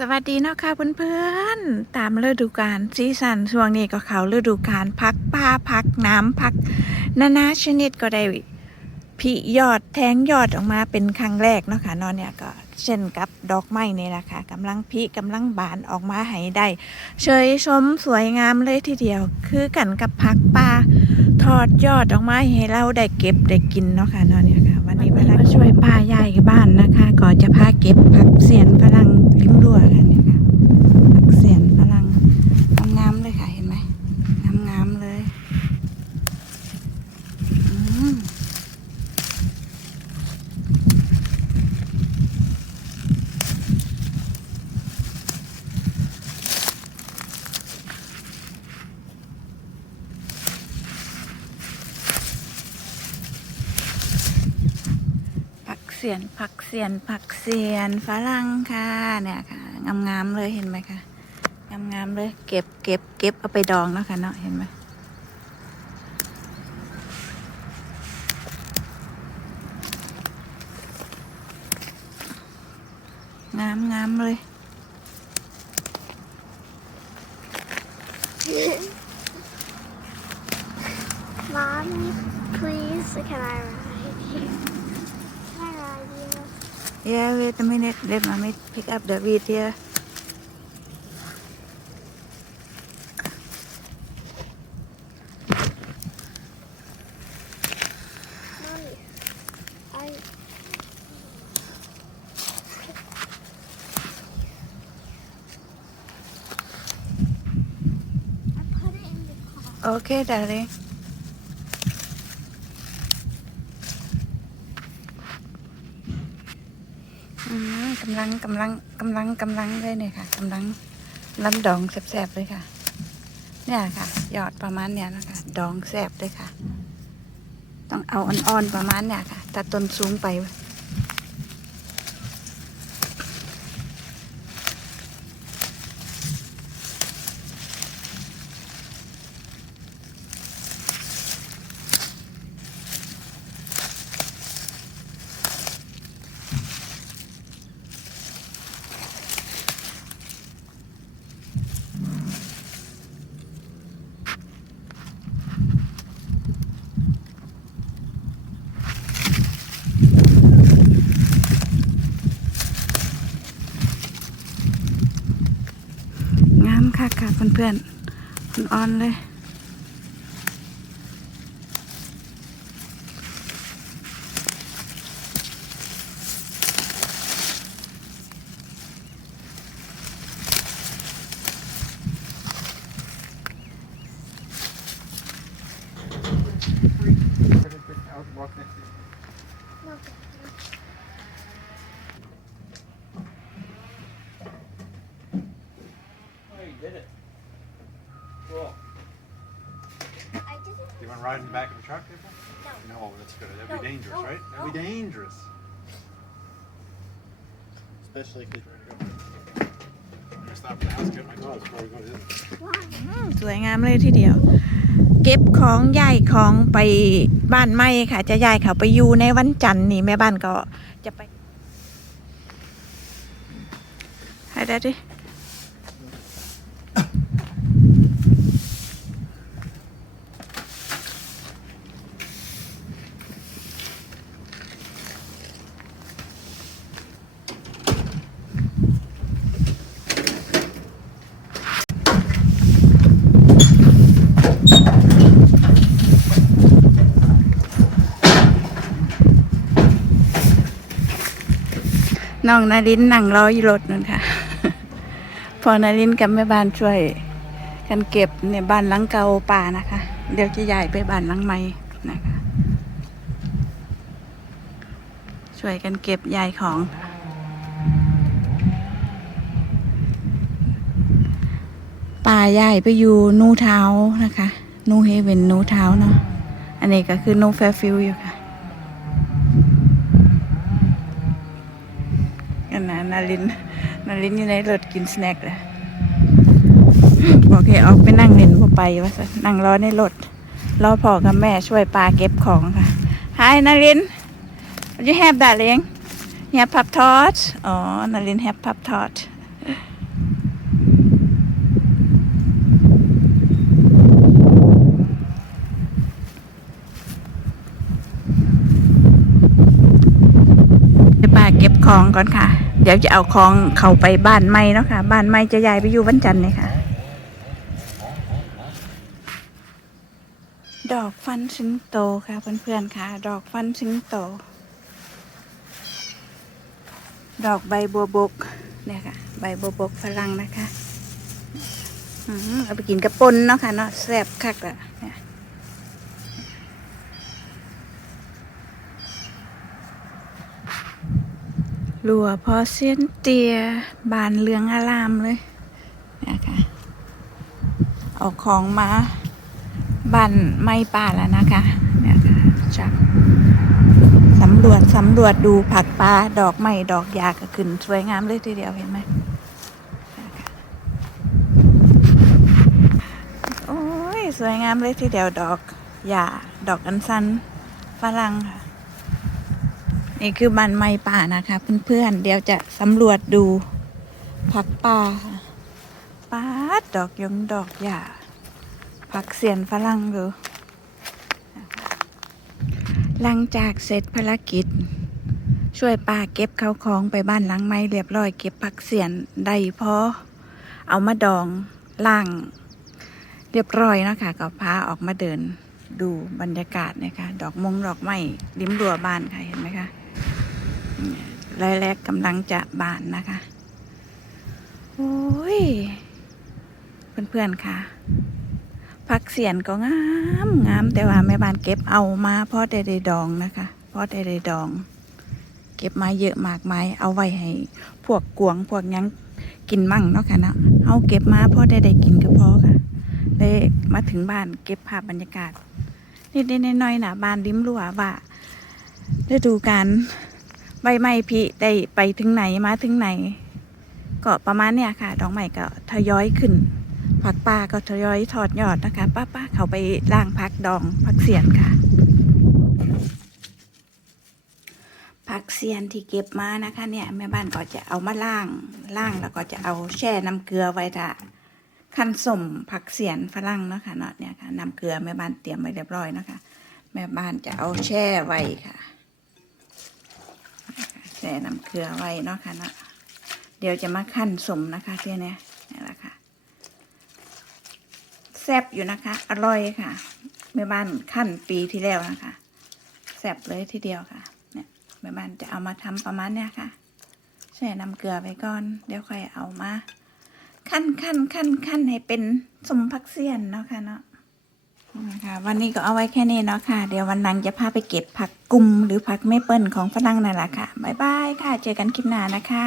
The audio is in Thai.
สวัสดีเนาะค่ะเพื่อนๆ ตามฤดูกาลซีซันช่วงนี้ก็เขาฤดูกาลพักป่าพักน้ำพัก นานาชนิดก็ได้พิยอดแทงยอดออกมาเป็นครั้งแรกเนาะค่ะนอนเนี่ยก็เช่นกับดอกไม้นี่แหละค่ะกำลังพิกำลังบานออกมาให้ได้เชยชมสวยงามเลยทีเดียว คือกันกับพักป่าทอดยอดออกมาให้เราได้เก็บได้กินเนาะค่ะนอนเนี่ยค่ะ วันนี้มามาช่วยป้าใหญ่บ้านนะคะ ก็จะพาเก็บผักเสียนฝรั่งริมรั้วค่ะเนี่ยค่ะผักเสียนฝรั่งงามๆเลยค่ะเห็นไหมงามๆเลยอืมผักเสียนผักเสียนผักเสียนฝรั่งค่ะเนี่ยค่ะงามๆเลยเห็นไหมคะงามๆเลย เก็บเก็บเก็บเอาไปดองแล้วค่ะเนาะเห็นไหมงามงามเลย Mommy, please, can I ride Yeah, wait a minute. Let mommy pick up the weed here. Mommy, I. I put it in the car. Okay, darling. ำลังกำลังกำลังกำลังเลยเนี่ยค่ะกำลังลำดองแสบๆเลยค่ะ เนี่ยค่ะยอดประมาณเนี่ยนะคะดองแสบเลยค่ะ ต้องเอาอ่อนๆประมาณเนี่ยค่ะถ้าต้นสูงไป เพื่อนๆอ่อนๆเลย You want to ride in the back of the truck, April? No, that's good. That'd be No, dangerous, no, right? That'd be dangerous. Especially if you're going to stop at the house, get my clothes before we go to this. Why? อืมสวยงามเลยทีเดียว เก็บของย้ายของไปบ้านไม่ค่ะ จะย้ายเขาไปอยู่ในวันจันทร์นี่แม่บ้านก็จะไปให้ได้ดิ น้องนารินนั่งรออยู่รถนั่นค่ะ พอนารินกับแม่บ้านช่วย กันเก็บในบ้านหลังเก่าป่านะคะ เดี๋ยวจะย้ายไปบ้านหลังใหม่นะคะ ช่วยกันเก็บย้ายของป่าย้ายไปอยู่นูเท้านะคะ นูเฮเวนนูเท้าเนาะอันนี้ก็คือนูแฟรฟิลอยู่ค่ะ นารินนารินอยู่ในรถกินสแน็คเลยบอกให้ออกไปนั่งเล่นบ่ไปว่าซะนั่งรอในรถรอพ่อกับแม่ช่วยปาเก็บของค่ะ Hi นาริน you have that เลี้ยง You have pop tart อ๋อนาริน have pop tart ของก่อนค่ะ เดี๋ยวจะเอาของเข้าไปบ้านใหม่เนาะค่ะ บ้านใหม่จะย้ายไปอยู่วันจันทร์เลยค่ะ ดอกฟันสิงโตค่ะ เพื่อนๆค่ะ ดอกฟันสิงโต ดอกใบบัวบกเนี่ยค่ะ ใบบัวบกฝรั่งนะคะอืมเอาไปกินกระปนเนาะค่ะเนาะแซ่บคักอะ เนี่ยลัวพอเสียนเตีย บานเหลืองอารามเลยเนี่ยค่ะเอาของมาบ้านไม่ป่าแล้วนะคะเนี่ยค่ะจากสำรวจสำรวจดูผักปลาดอกไม้ดอกยาก็ขึ้นสวยงามเลยทีเดียวเห็นไหมเนี่ยค่ะโอ้ยสวยงามเลยทีเดียวดอกยาดอกอันซันฝรั่งค่ะ นี่คือบ้านไม้ป่านะคะเพื่อนๆเดี๋ยวจะสำรวจดู ผักป่าค่าดดอกยงดอกหญ้าผักเสียนฝรั่งดูหลังจากเสร็จภารกิจ ช่วยป้าเก็บข้าวของไปบ้านหลังไม้เรียบร้อยเก็บผักเสียนได้พอเอามาดองล่าง เรียบร้อยเนาะคะก็พาออกมาเดินดูบรรยากาศนะคะ ดอกมงดอกไม้ริมรั้วบ้านค่ะ เห็นไหมคะ รายแรกกำลังจะบานนะคะ โอ้ย เพื่อนๆค่ะผักเสียนก็งามงามแต่ว่าแม่บ้านเก็บเอามาเพราะได้ได้ดองนะคะเพราะได้ได้ดอง เก็บมาเยอะมากมายเอาไว้ให้ พวกกวงพวกยังกินมั่งเนาะค่ะนะเอาเก็บมาเพราะได้ได้กินก็พอค่ะได้มาถึงบ้านเก็บภาพบรรยากาศนิดๆน้อยๆนะบ้านริมรั้วว่าฤดูกาล ใบไม้ผลิได้ไปถึงไหนมาถึงไหน ก็ประมาณเนี่ยค่ะ ดอกไม้ก็ทยอยขึ้น ผักป่าก็ทยอยถอดยอดนะคะ ป้าป้าเขาไปล่างพักดองพักเสียนค่ะผักเสียนที่เก็บมานะคะ เนี่ยแม่บ้านก็จะเอามาล่างล่างแล้วก็จะเอาแช่น้ำเกลือไว้ท่าขั้นสมผักเสียนฝรั่งเนาะค่ะเนาะเนี่ยค่ะน้ำเกลือแม่บ้านเตรียมไว้เรียบร้อยนะคะ แม่บ้านจะเอาแช่ไว้ค่ะ ช่น้ำเกลือไว้เนาะค่ะเนาะเดี๋ยวจะมาขั้นสมนะคะเที่ยเนี่ยนี่แหละค่ะแซ่บอยู่นะคะ อร่อยค่ะแม่บ้านขั้นปีที่แล้วนะคะแซ่บเลยทีเดียวค่ะเนี่ยแม่บ้านจะเอามาทำประมาณเนี้ยค่ะแช่น้ำเกลือไว้ก่อน เดี๋ยวค่อยเอามา ขั้นขั้นขั้นขั้นให้เป็นสมผักเสียนเนาะค่ะเนาะ นะคะวันนี้ก็เอาไว้แค่นี้เนาะค่ะ เดี๋ยววันหลังจะพาไปเก็บผักกุมหรือผักไม่เปิลของฝรั่งนั่นแหละค่ะ บ๊ายบายค่ะ เจอกันคลิปหน้านะคะ